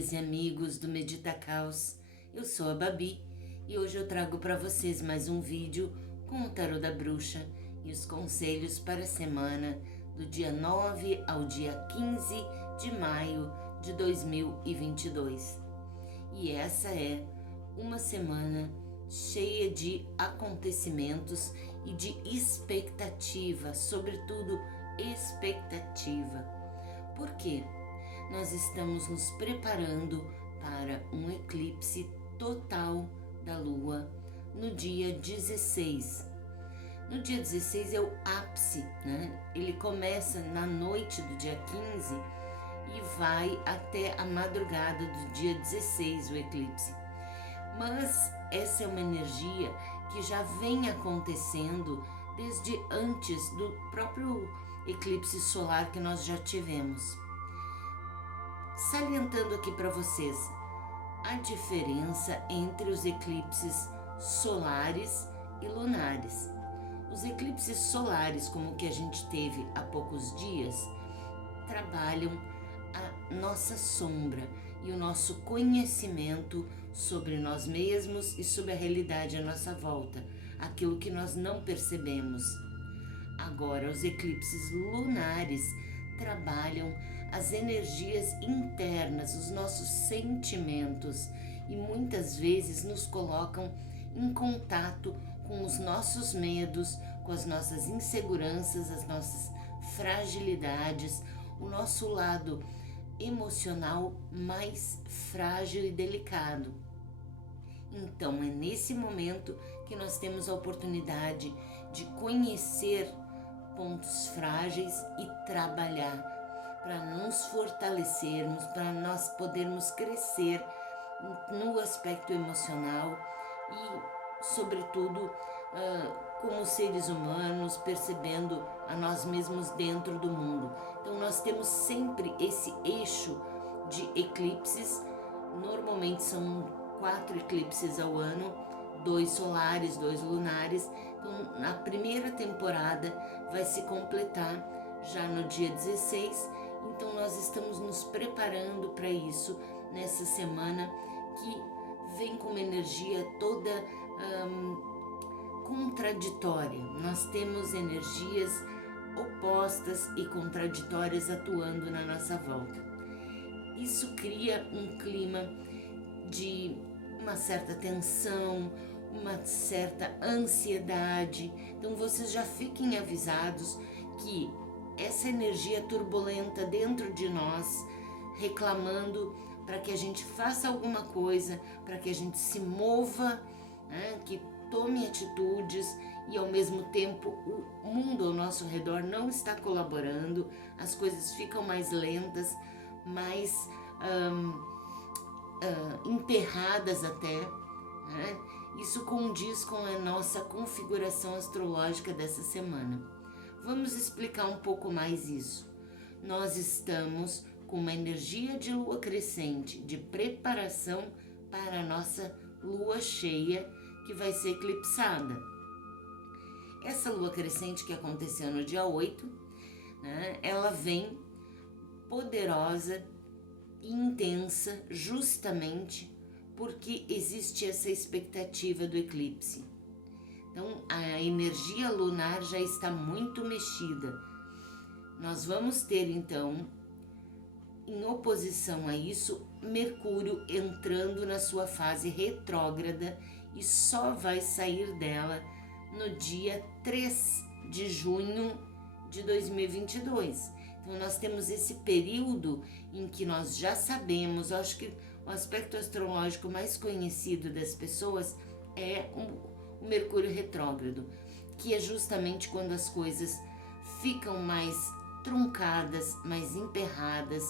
amigas e amigos do Medita Caos, eu sou a Babi e hoje eu trago para vocês mais um vídeo com o Tarô da Bruxa e os conselhos para a semana do dia 9 ao dia 15 de maio de 2022. E essa é uma semana cheia de acontecimentos e de expectativa, sobretudo expectativa. Por quê? Nós estamos nos preparando para um eclipse total da Lua no dia 16. No dia 16 é o ápice, né? Ele começa na noite do dia 15 e vai até a madrugada do dia 16, o eclipse. Mas essa é uma energia que já vem acontecendo desde antes do próprio eclipse solar que nós já tivemos. Salientando aqui para vocês a diferença entre os eclipses solares e lunares. Os eclipses solares, como o que a gente teve há poucos dias, trabalham a nossa sombra e o nosso conhecimento sobre nós mesmos e sobre a realidade à nossa volta, aquilo que nós não percebemos. Agora, os eclipses lunares trabalham as energias internas, os nossos sentimentos e muitas vezes nos colocam em contato com os nossos medos, com as nossas inseguranças, as nossas fragilidades, o nosso lado emocional mais frágil e delicado. Então é nesse momento que nós temos a oportunidade de conhecer pontos frágeis e trabalhar para nos fortalecermos, para nós podermos crescer no aspecto emocional e, sobretudo, como seres humanos, percebendo a nós mesmos dentro do mundo. Então nós temos sempre esse eixo de eclipses, normalmente são 4 eclipses ao ano, 2 solares, 2 lunares. Então na primeira temporada vai se completar já no dia 16, então nós estamos nos preparando para isso nessa semana que vem com uma energia toda contraditória. Nós temos energias opostas e contraditórias atuando na nossa volta. Isso cria um clima de uma certa tensão, uma certa ansiedade. Então vocês já fiquem avisados que essa energia turbulenta dentro de nós, reclamando para que a gente faça alguma coisa, para que a gente se mova, né, que tome atitudes, e ao mesmo tempo o mundo ao nosso redor não está colaborando, as coisas ficam mais lentas, mais emperradas até, né? Isso condiz com a nossa configuração astrológica dessa semana. Vamos explicar um pouco mais isso. Nós estamos com uma energia de lua crescente, de preparação para a nossa lua cheia, que vai ser eclipsada. Essa lua crescente que aconteceu no dia 8, né, ela vem poderosa e intensa justamente porque existe essa expectativa do eclipse. Então a energia lunar já está muito mexida. Nós vamos ter então, em oposição a isso, Mercúrio entrando na sua fase retrógrada e só vai sair dela no dia 3 de junho de 2022. Então nós temos esse período em que nós já sabemos, eu acho que o aspecto astrológico mais conhecido das pessoas é o Mercúrio retrógrado, que é justamente quando as coisas ficam mais truncadas, mais emperradas,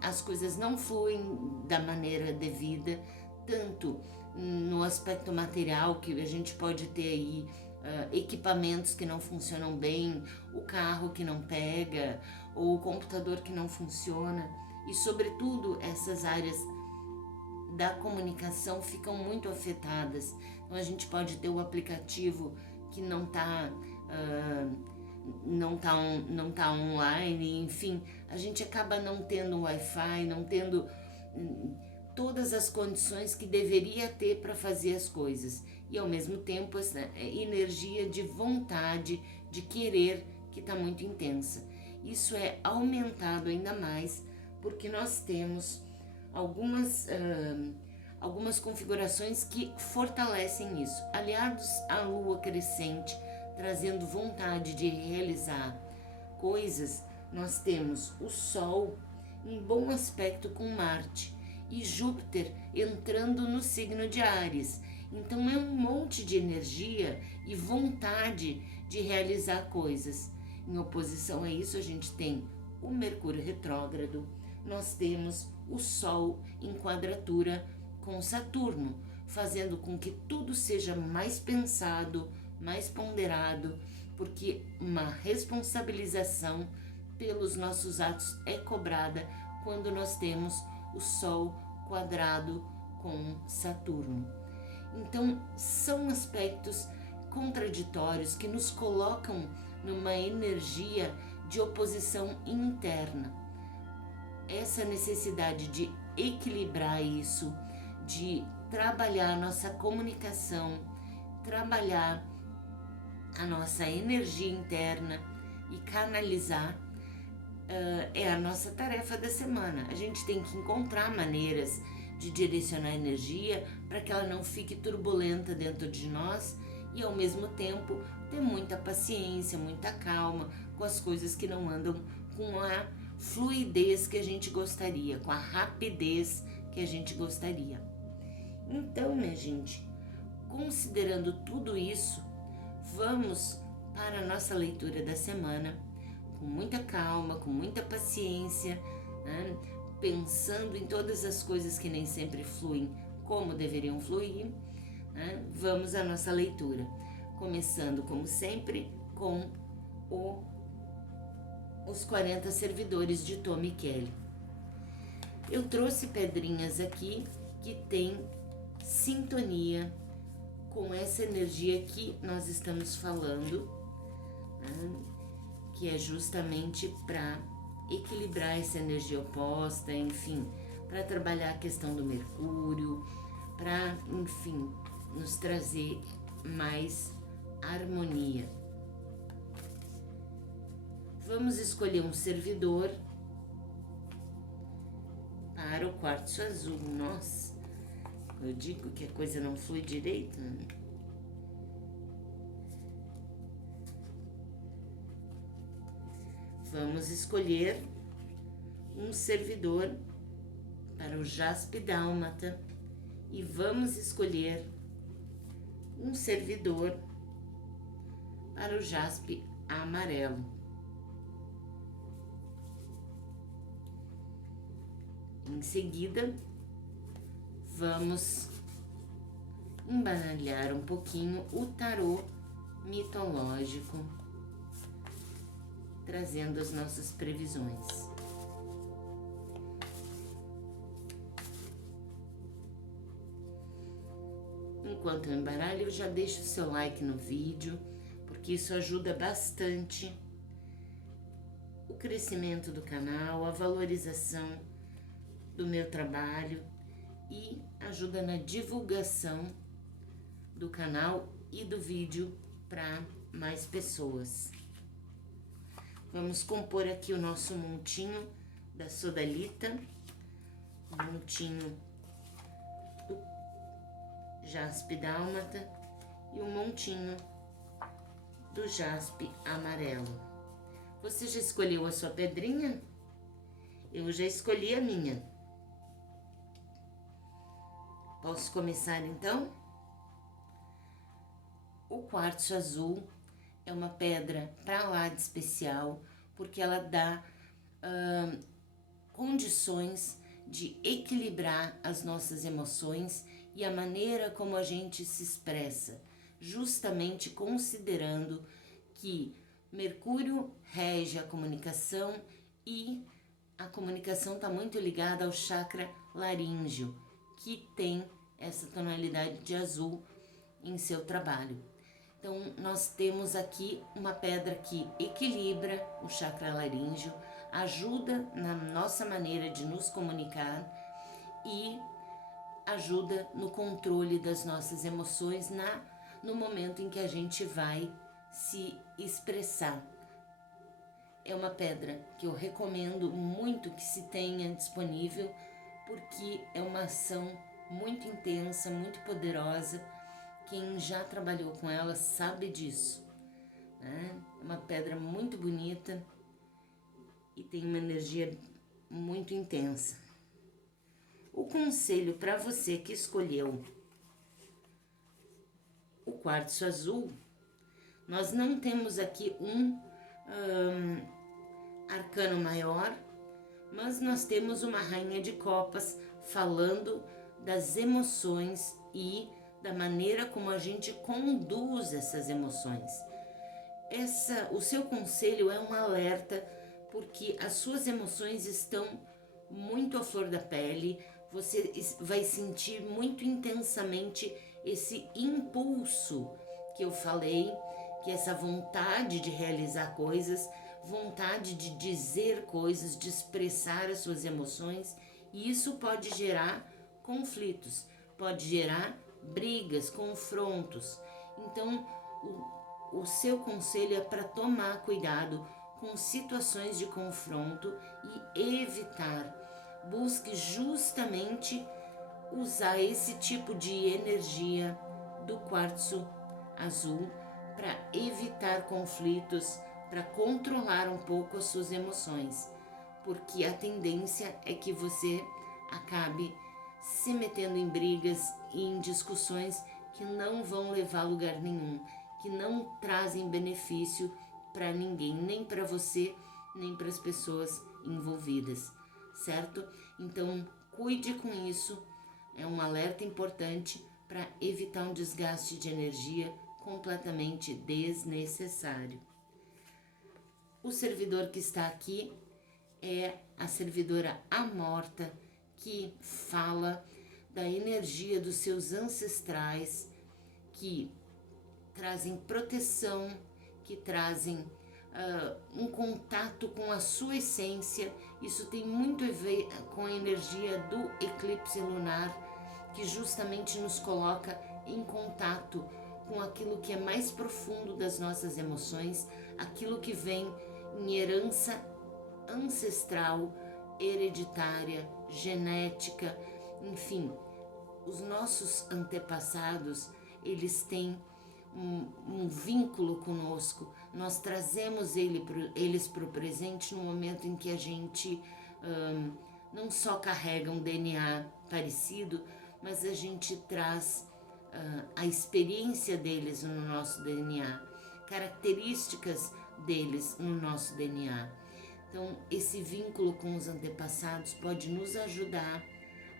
as coisas não fluem da maneira devida, tanto no aspecto material, que a gente pode ter aí equipamentos que não funcionam bem, o carro que não pega, ou o computador que não funciona, e sobretudo essas áreas da comunicação ficam muito afetadas. Então a gente pode ter o aplicativo que não tá online, enfim, a gente acaba não tendo Wi-Fi, não tendo todas as condições que deveria ter para fazer as coisas. E ao mesmo tempo essa energia de vontade, de querer, que está muito intensa. Isso é aumentado ainda mais porque nós temos algumas configurações que fortalecem isso. Aliados à lua crescente, trazendo vontade de realizar coisas, nós temos o Sol em bom aspecto com Marte e Júpiter entrando no signo de Áries. Então é um monte de energia e vontade de realizar coisas. Em oposição a isso, a gente tem o Mercúrio retrógrado, nós temos o Sol em quadratura com Saturno, fazendo com que tudo seja mais pensado, mais ponderado, porque uma responsabilização pelos nossos atos é cobrada quando nós temos o Sol quadrado com Saturno. Então, são aspectos contraditórios que nos colocam numa energia de oposição interna. Essa necessidade de equilibrar isso, de trabalhar a nossa comunicação, trabalhar a nossa energia interna e canalizar é a nossa tarefa da semana. A gente tem que encontrar maneiras de direcionar a energia para que ela não fique turbulenta dentro de nós e ao mesmo tempo ter muita paciência, muita calma com as coisas que não andam com a fluidez que a gente gostaria, com a rapidez que a gente gostaria. Então, minha gente, considerando tudo isso, vamos para a nossa leitura da semana com muita calma, com muita paciência, né? Pensando em todas as coisas que nem sempre fluem como deveriam fluir, né? Vamos à nossa leitura, começando como sempre com os 40 servidores de Tommy Kelly. Eu trouxe pedrinhas aqui que tem sintonia com essa energia que nós estamos falando, né? Que é justamente para equilibrar essa energia oposta, enfim, para trabalhar a questão do Mercúrio, para, enfim, nos trazer mais harmonia. Vamos escolher um servidor para o quartzo azul. Nossa, eu digo que a coisa não flui direito, né? Vamos escolher um servidor para o jaspe dálmata e vamos escolher um servidor para o jaspe amarelo. Em seguida, vamos embaralhar um pouquinho o tarô mitológico, trazendo as nossas previsões. Enquanto eu embaralho, já deixa o seu like no vídeo, porque isso ajuda bastante o crescimento do canal, a valorização do meu trabalho e ajuda na divulgação do canal e do vídeo para mais pessoas. Vamos compor aqui o nosso montinho da sodalita, o montinho do jaspe dálmata e o montinho do jaspe amarelo. Você já escolheu a sua pedrinha? Eu já escolhi a minha. Posso começar então? O quartzo azul é uma pedra para lá de especial, porque ela dá condições de equilibrar as nossas emoções e a maneira como a gente se expressa, justamente considerando que Mercúrio rege a comunicação e a comunicação está muito ligada ao chakra laríngeo, que tem essa tonalidade de azul em seu trabalho. Então, nós temos aqui uma pedra que equilibra o chakra laríngeo, ajuda na nossa maneira de nos comunicar e ajuda no controle das nossas emoções no momento em que a gente vai se expressar. É uma pedra que eu recomendo muito que se tenha disponível, porque é uma ação muito intensa, muito poderosa. Quem já trabalhou com ela sabe disso, né? É uma pedra muito bonita e tem uma energia muito intensa. O conselho para você que escolheu o quartzo azul, nós não temos aqui um arcano maior, mas nós temos uma rainha de copas falando das emoções e da maneira como a gente conduz essas emoções. O seu conselho é um alerta, porque as suas emoções estão muito à flor da pele, você vai sentir muito intensamente esse impulso que eu falei, que é essa vontade de realizar coisas, vontade de dizer coisas, de expressar as suas emoções, e isso pode gerar conflitos, pode gerar brigas, confrontos. Então, o seu conselho é para tomar cuidado com situações de confronto e evitar. Busque justamente usar esse tipo de energia do quartzo azul para evitar conflitos, para controlar um pouco as suas emoções, porque a tendência é que você acabe se metendo em brigas e em discussões que não vão levar a lugar nenhum, que não trazem benefício para ninguém, nem para você, nem para as pessoas envolvidas, certo? Então, cuide com isso, é um alerta importante para evitar um desgaste de energia completamente desnecessário. O servidor que está aqui é a servidora Amorta, que fala da energia dos seus ancestrais, que trazem proteção, que trazem um contato com a sua essência. Isso tem muito a ver com a energia do eclipse lunar, que justamente nos coloca em contato com aquilo que é mais profundo das nossas emoções, aquilo que vem em herança ancestral, hereditária, genética, enfim. Os nossos antepassados, eles têm um vínculo conosco, nós trazemos eles para o presente no momento em que a gente não só carrega um DNA parecido, mas a gente traz a experiência deles no nosso DNA, características deles no nosso DNA. Então, esse vínculo com os antepassados pode nos ajudar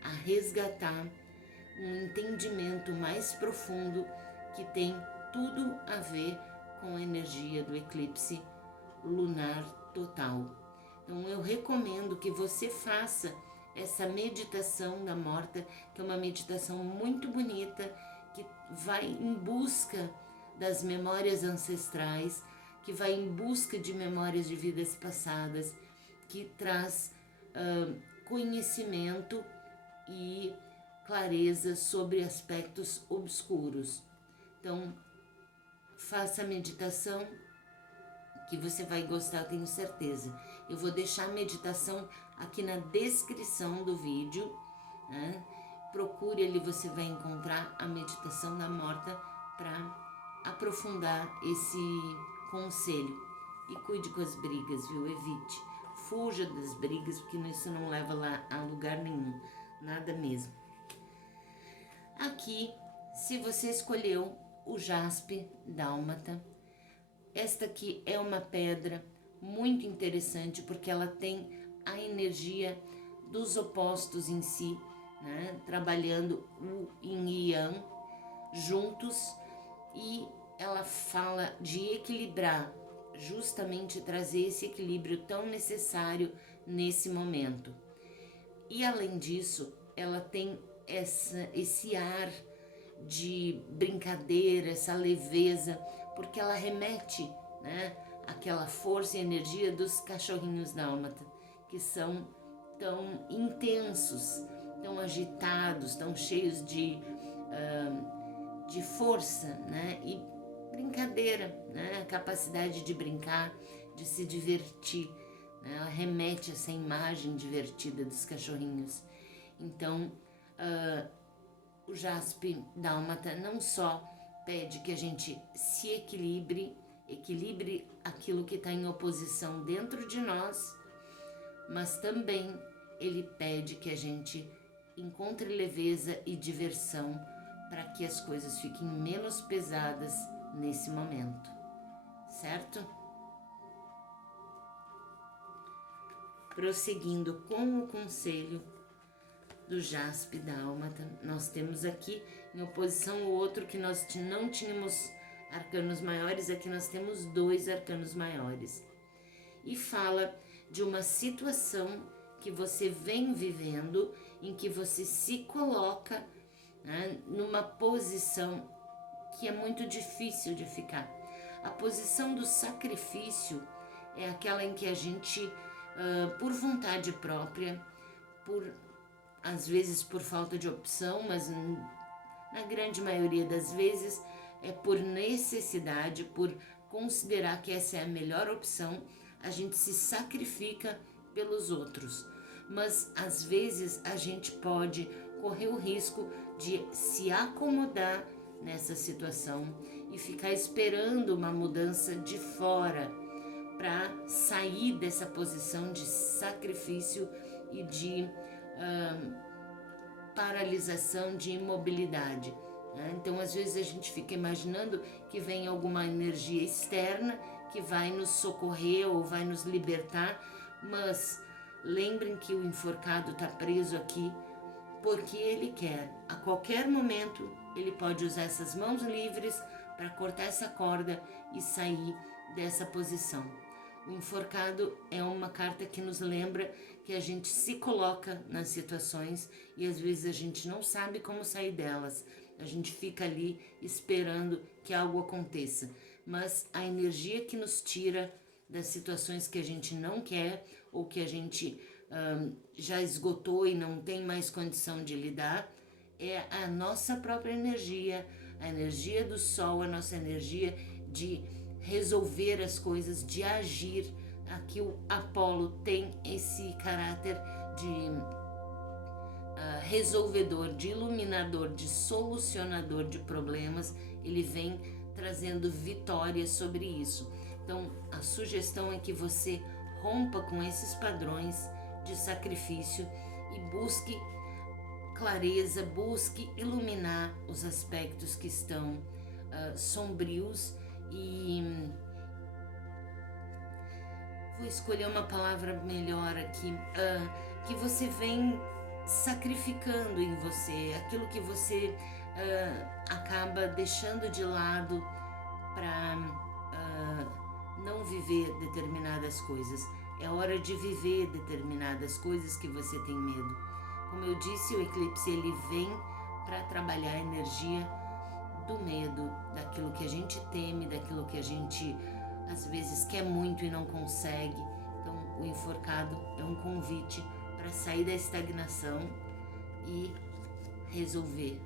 a resgatar um entendimento mais profundo que tem tudo a ver com a energia do eclipse lunar total. Então eu recomendo que você faça essa meditação da Morta, que é uma meditação muito bonita, que vai em busca das memórias ancestrais, que vai em busca de memórias de vidas passadas, que traz conhecimento e clareza sobre aspectos obscuros. Então, faça a meditação que você vai gostar, tenho certeza. Eu vou deixar a meditação aqui na descrição do vídeo, né? Procure ali, você vai encontrar a meditação da Morta para aprofundar esse conselho. E cuide com as brigas, viu? Evite. Fuja das brigas, porque isso não leva lá a lugar nenhum. Nada mesmo. Aqui, se você escolheu o jaspe dálmata, esta aqui é uma pedra muito interessante, porque ela tem a energia dos opostos em si, né? Trabalhando o yin e yang juntos, e ela fala de equilibrar, justamente trazer esse equilíbrio tão necessário nesse momento. E além disso, ela tem esse ar de brincadeira, essa leveza, porque ela remete, né, àquela força e energia dos cachorrinhos dálmata, que são tão intensos, tão agitados, tão cheios de força, né? E brincadeira, né? A capacidade de brincar, de se divertir, né? Ela remete a essa imagem divertida dos cachorrinhos. Então, o Jaspe Dálmata não só pede que a gente se equilibre aquilo que está em oposição dentro de nós, mas também ele pede que a gente encontre leveza e diversão para que as coisas fiquem menos pesadas nesse momento, certo? Prosseguindo com o conselho do Jaspe Dálmata, nós temos aqui, em oposição ao outro que nós não tínhamos arcanos maiores, aqui nós temos 2 arcanos maiores. E fala de uma situação que você vem vivendo, em que você se coloca, né, numa posição que é muito difícil de ficar. A posição do sacrifício é aquela em que a gente, por vontade própria, às vezes por falta de opção, mas na grande maioria das vezes é por necessidade, por considerar que essa é a melhor opção, a gente se sacrifica pelos outros. Mas às vezes a gente pode correr o risco de se acomodar nessa situação e ficar esperando uma mudança de fora para sair dessa posição de sacrifício e de paralisação, de imobilidade, né? Então às vezes a gente fica imaginando que vem alguma energia externa que vai nos socorrer ou vai nos libertar, mas lembrem que o enforcado está preso aqui porque ele quer. A qualquer momento ele pode usar essas mãos livres para cortar essa corda e sair dessa posição. O enforcado é uma carta que nos lembra que a gente se coloca nas situações e às vezes a gente não sabe como sair delas. A gente fica ali esperando que algo aconteça. Mas a energia que nos tira das situações que a gente não quer ou que a gente já esgotou e não tem mais condição de lidar é a nossa própria energia, a energia do sol, a nossa energia de resolver as coisas, de agir. Aqui o Apolo tem esse caráter de resolvedor, de iluminador, de solucionador de problemas. Ele vem trazendo vitórias sobre isso. Então a sugestão é que você rompa com esses padrões de sacrifício e busque clareza, busque iluminar os aspectos que estão sombrios. E vou escolher uma palavra melhor aqui, que você vem sacrificando em você, aquilo que você acaba deixando de lado para não viver determinadas coisas. É hora de viver determinadas coisas que você tem medo. Como eu disse, o eclipse ele vem para trabalhar a energia do medo, daquilo que a gente teme, daquilo que a gente às vezes quer muito e não consegue. Então o enforcado é um convite para sair da estagnação e resolver,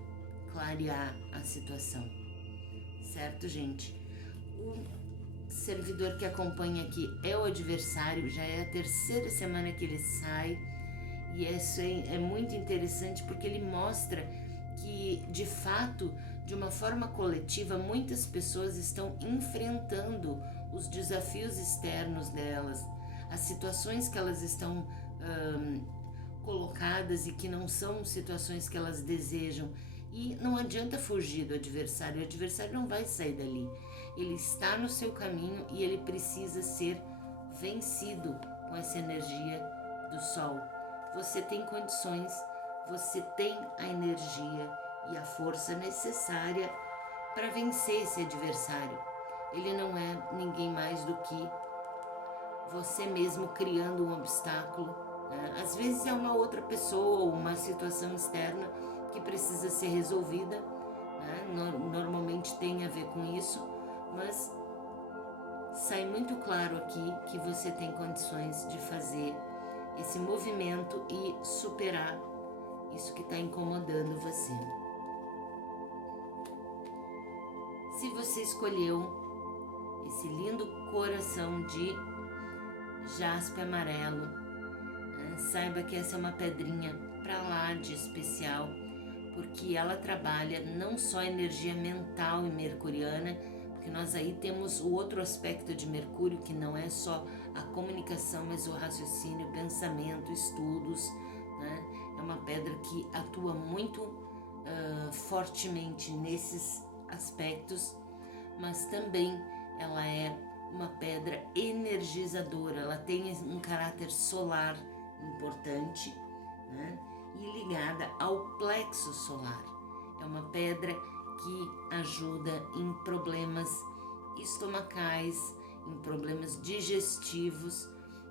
clarear a situação. Certo, gente? O servidor que acompanha aqui é o adversário, já é a 3ª semana que ele sai. E isso é muito interessante porque ele mostra que, de fato, de uma forma coletiva, muitas pessoas estão enfrentando os desafios externos delas, as situações que elas estão colocadas e que não são situações que elas desejam. E não adianta fugir do adversário, o adversário não vai sair dali. Ele está no seu caminho e ele precisa ser vencido com essa energia do sol. Você tem condições, você tem a energia e a força necessária para vencer esse adversário. Ele não é ninguém mais do que você mesmo criando um obstáculo, né? Às vezes é uma outra pessoa ou uma situação externa que precisa ser resolvida, né? Normalmente tem a ver com isso, mas sai muito claro aqui que você tem condições de fazer esse movimento e superar isso que está incomodando você. Se você escolheu esse lindo coração de jaspe amarelo, saiba que essa é uma pedrinha pra lá de especial, porque ela trabalha não só a energia mental e mercuriana, porque nós aí temos o outro aspecto de Mercúrio, que não é só a comunicação, mas o raciocínio, pensamento, estudos, né? É uma pedra que atua muito fortemente nesses aspectos, mas também ela é uma pedra energizadora, ela tem um caráter solar importante, né? E ligada ao plexo solar. É uma pedra que ajuda em problemas estomacais, em problemas digestivos,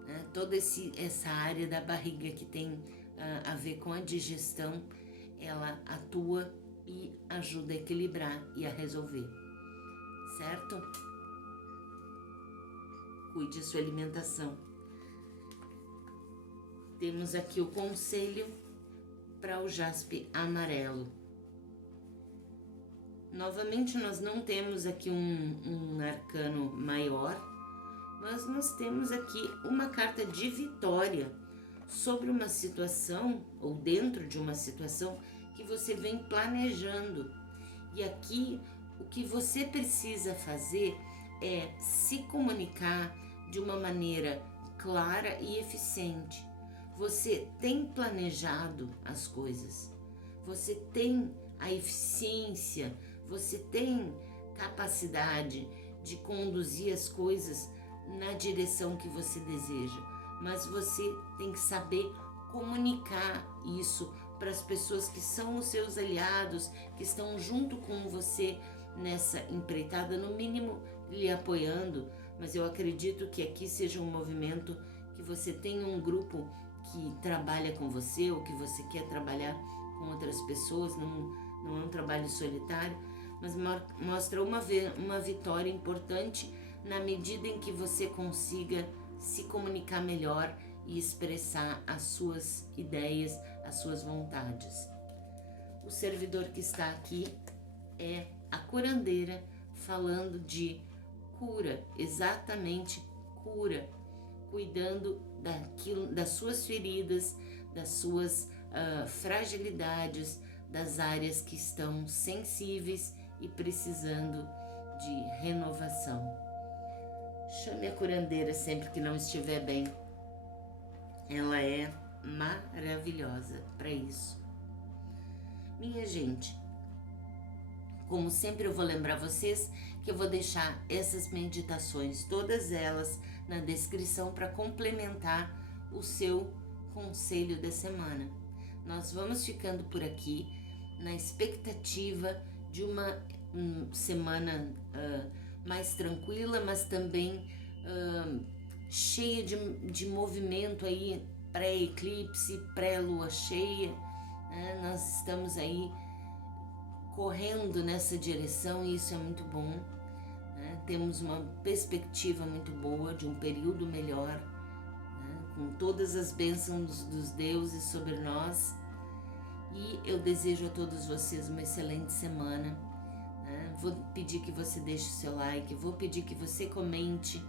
né? Toda essa área da barriga que tem a ver com a digestão, ela atua e ajuda a equilibrar e a resolver, certo? Cuide da sua alimentação. Temos aqui o conselho para o jaspe amarelo. Novamente, nós não temos aqui um arcano maior, mas nós temos aqui uma carta de vitória sobre uma situação ou dentro de uma situação que você vem planejando. E aqui o que você precisa fazer é se comunicar de uma maneira clara e eficiente. Você tem planejado as coisas, você tem a eficiência, você tem capacidade de conduzir as coisas na direção que você deseja, mas você tem que saber comunicar isso para as pessoas que são os seus aliados, que estão junto com você nessa empreitada, no mínimo lhe apoiando, mas eu acredito que aqui seja um movimento que você tenha um grupo que trabalha com você ou que você quer trabalhar com outras pessoas, não é um trabalho solitário, mas mostra uma vitória importante na medida em que você consiga se comunicar melhor e expressar as suas ideias, as suas vontades. O servidor que está aqui é a curandeira, falando de cura, exatamente cura, cuidando das suas feridas, das suas fragilidades, das áreas que estão sensíveis e precisando de renovação. Chame a curandeira sempre que não estiver bem. Ela é maravilhosa para isso. Minha gente, como sempre eu vou lembrar vocês que eu vou deixar essas meditações, todas elas, na descrição para complementar o seu conselho da semana. Nós vamos ficando por aqui na expectativa de uma semana mais tranquila, mas também cheia de movimento aí, pré-eclipse, pré-lua cheia, né? Nós estamos aí correndo nessa direção e isso é muito bom, né? Temos uma perspectiva muito boa de um período melhor, né? Com todas as bênçãos dos deuses sobre nós, e eu desejo a todos vocês uma excelente semana, né? Vou pedir que você deixe o seu like, vou pedir que você comente,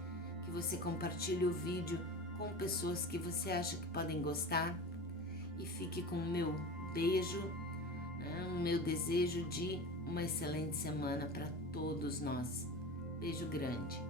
que você compartilhe o vídeo com pessoas que você acha que podem gostar, e fique com o meu beijo, né? O meu desejo de uma excelente semana para todos nós. Beijo grande.